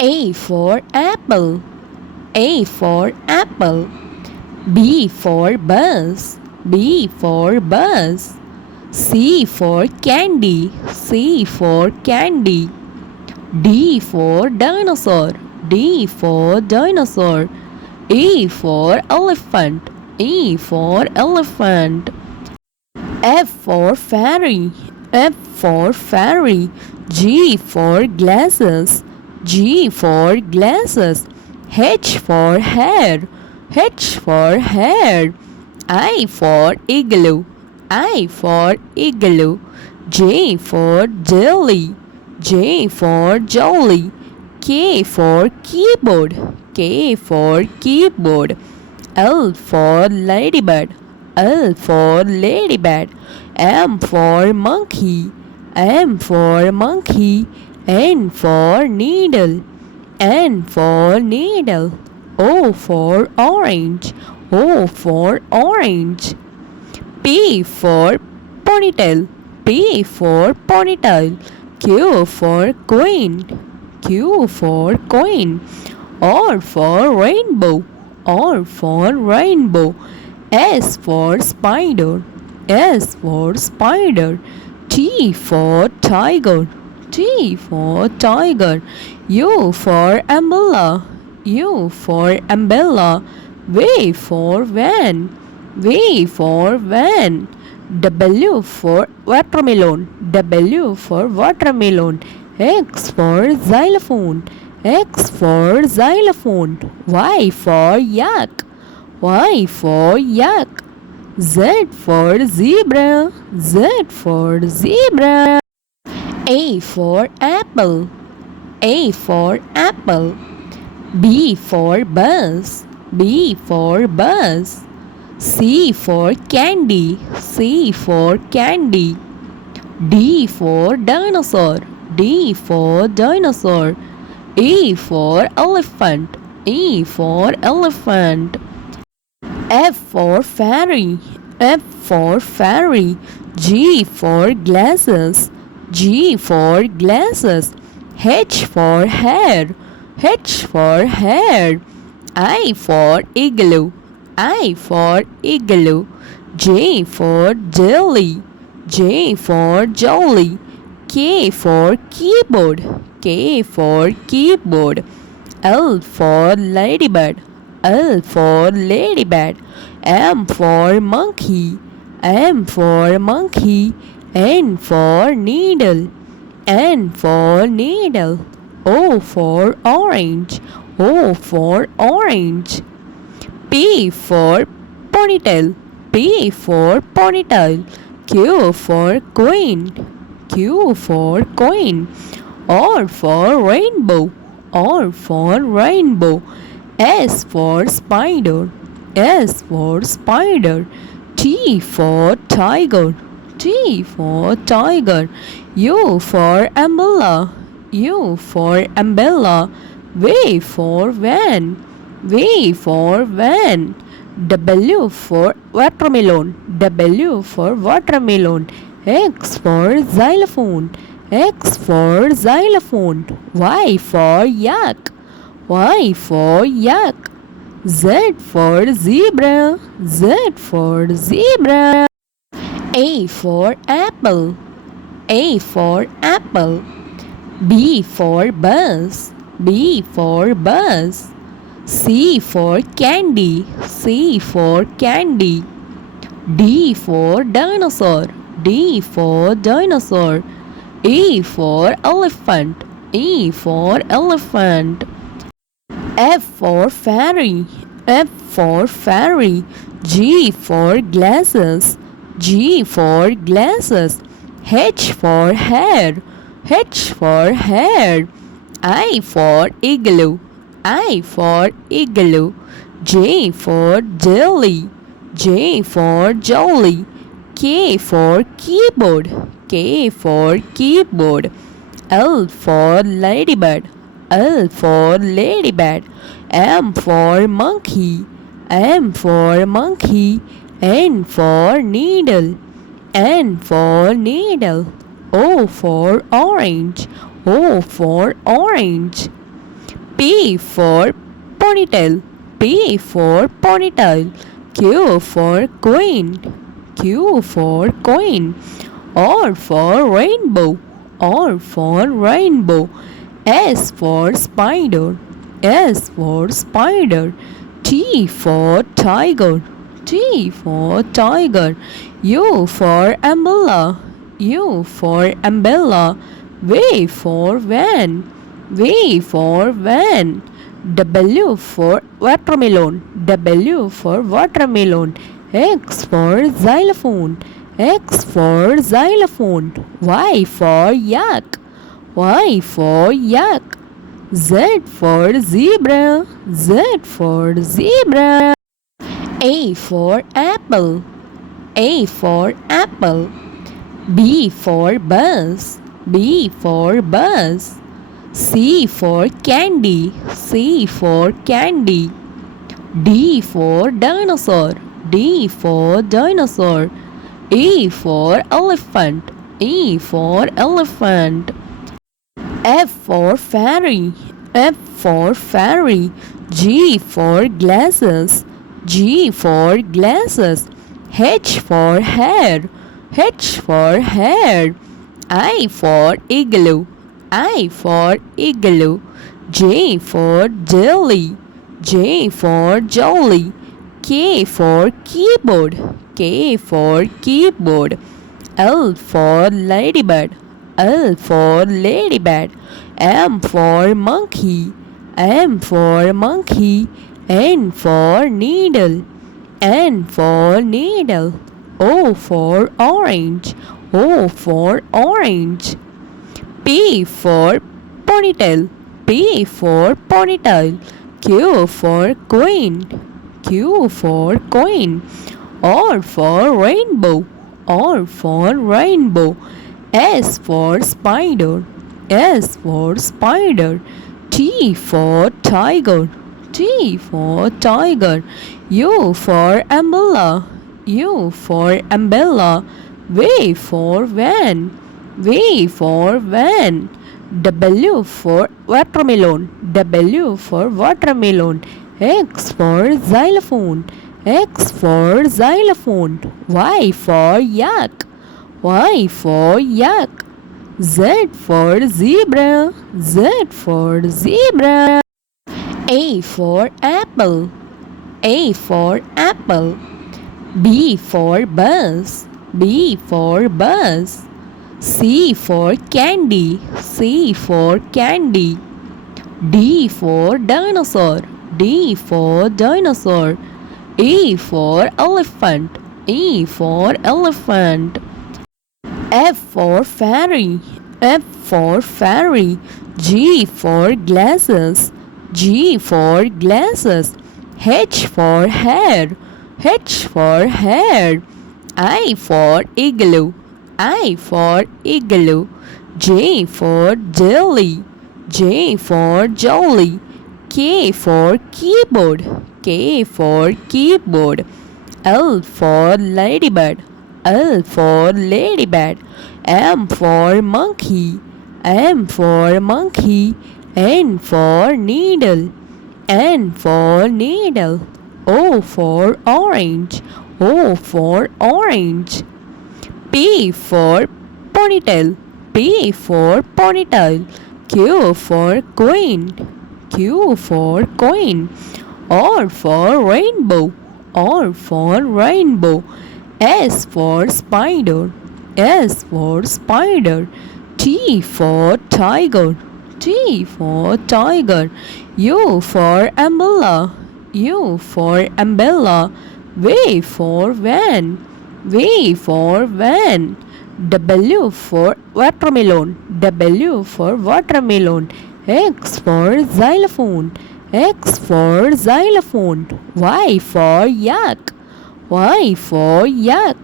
A for apple. A for apple. B for bus. B for bus. C for candy. C for candy. D for dinosaur. D for dinosaur. E for elephant. E for elephant. F for fairy. F for fairy. G for glasses. G for glasses. H for hair. H for hair. I for igloo. I for igloo. J for jelly. J for jolly. K for keyboard. K for keyboard. L for ladybird. L for ladybird. M for monkey. M for monkey. N for needle. N for needle. O for orange. O for orange. P for ponytail. P for ponytail. Q for queen. Q for queen. R for rainbow. R for rainbow. S for spider. S for spider. T for tiger. T for tiger. U for umbrella. U for umbrella. V for van. V for van. W for watermelon. W for watermelon. X for xylophone. X for xylophone. Y for yak. Y for yak. Z for zebra. Z for zebra. A for apple. A for apple. B for bus. B for bus. C for candy. C for candy. D for dinosaur. D for dinosaur. E for elephant. E for elephant. F for fairy. F for fairy. G for glasses. G for glasses. H for hair. H for hair. I for igloo. I for igloo. J for jelly. J for jolly. K for keyboard. K for keyboard. L for ladybird. L for ladybird. M for monkey. M for monkey. N for needle. N for needle. O for orange. O for orange. P for ponytail. P for ponytail. Q for queen. Q for queen. R for rainbow. R for rainbow. S for spider. S for spider. T for tiger. T for tiger. U for umbrella. U for umbrella. V for van. V for van. W for watermelon. W for watermelon. X for xylophone. X for xylophone. Y for yak. Y for yak. Z for zebra. Z for zebra. A for apple. A for apple. B for bus. B for bus. C for candy. C for candy. D for dinosaur. D for dinosaur. E for elephant. E for elephant. F for fairy. F for fairy. G for glasses. G for glasses. H for hair. H for hair. I for igloo. I for igloo. J for jelly. J for jolly. K for keyboard. K for keyboard. L for ladybird. L for ladybird. M for monkey. M for monkey. N for needle. N for needle. O for orange. O for orange. P for ponytail. P for ponytail. Q for queen. Q for queen. R for rainbow. R for rainbow. S for spider. S for spider. T for tiger. T for tiger. U for umbrella. U for umbrella. V for van. V for van. W for watermelon. W for watermelon. X for xylophone. X for xylophone. Y for yak. Y for yak. Z for zebra. Z for zebra. A for apple. A for apple. B for bus. B for bus. C for candy. C for candy. D for dinosaur. D for dinosaur. E for elephant. E for elephant. F for fairy. F for fairy. G for glasses. G for glasses. H for hair. H for hair. I for igloo. I for igloo. J for jelly. J for jolly. K for keyboard. K for keyboard. L for ladybird. L for ladybird. M for monkey. M for monkey. N for needle. N for needle. O for orange. O for orange. P for ponytail. P for ponytail. Q for queen. Q for queen. R for rainbow. R for rainbow. S for spider. S for spider. T for tiger. T for tiger. U for umbrella. U for umbrella. V for van. V for van. W for watermelon. W for watermelon. X for xylophone. X for xylophone. Y for yak. Y for yak. Z for zebra. Z for zebra. A for apple. A for apple. B for bus. B for bus. C for candy. C for candy. D for dinosaur. D for dinosaur. E for elephant. E for elephant. F for fairy. F for fairy. G for glasses. G for glasses. H for hair. H for hair. I for igloo. I for igloo. J for jelly. J for jolly. K for keyboard. K for keyboard. L for ladybird. L for ladybird. M for monkey. M for monkey. N for needle. N for needle. O for orange. O for orange. P for ponytail. P for ponytail. Q for queen. Q for queen. R for rainbow. R for rainbow. S for spider. S for spider. T for tiger. T for tiger. U for umbrella. U for umbrella. V for van. V for van. W for watermelon. W for watermelon. X for xylophone. X for xylophone. Y for yak. Y for yak.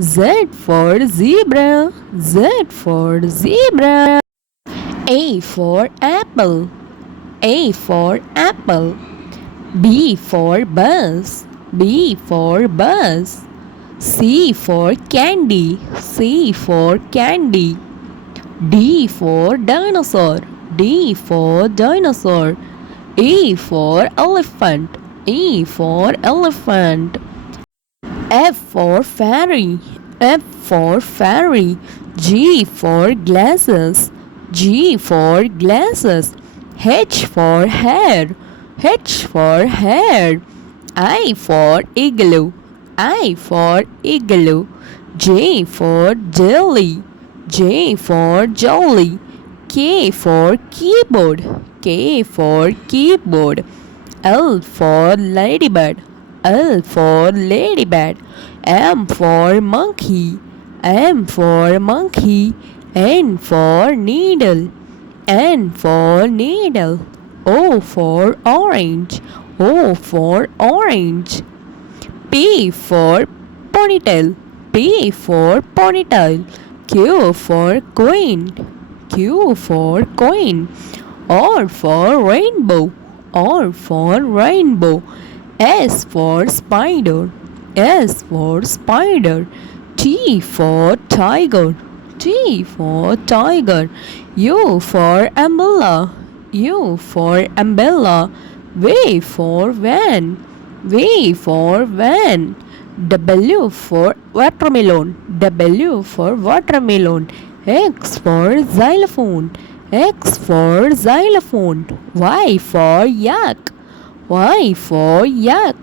Z for zebra. Z for zebra. A for apple. A for apple. B for bus. B for bus. C for candy. C for candy. D for dinosaur. D for dinosaur. E for elephant. E for elephant. F for fairy. F for fairy. G for glasses. G for glasses. H for hair. H for hair. I for igloo. I for igloo. J for jelly. J for jolly. K for keyboard. K for keyboard. L for ladybird. L for ladybird. M for monkey. M for monkey. N for needle. N for needle. O for orange. O for orange. P for ponytail. P for ponytail. Q for queen. Q for queen. R for rainbow. R for rainbow. S for spider. S for spider. T for tiger. T for tiger. U for umbrella. U for umbrella. V for van. V for van. W for watermelon. W for watermelon. X for xylophone. X for xylophone. Y for yak. Y for yak.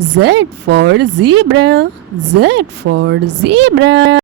Z for zebra. Z for zebra.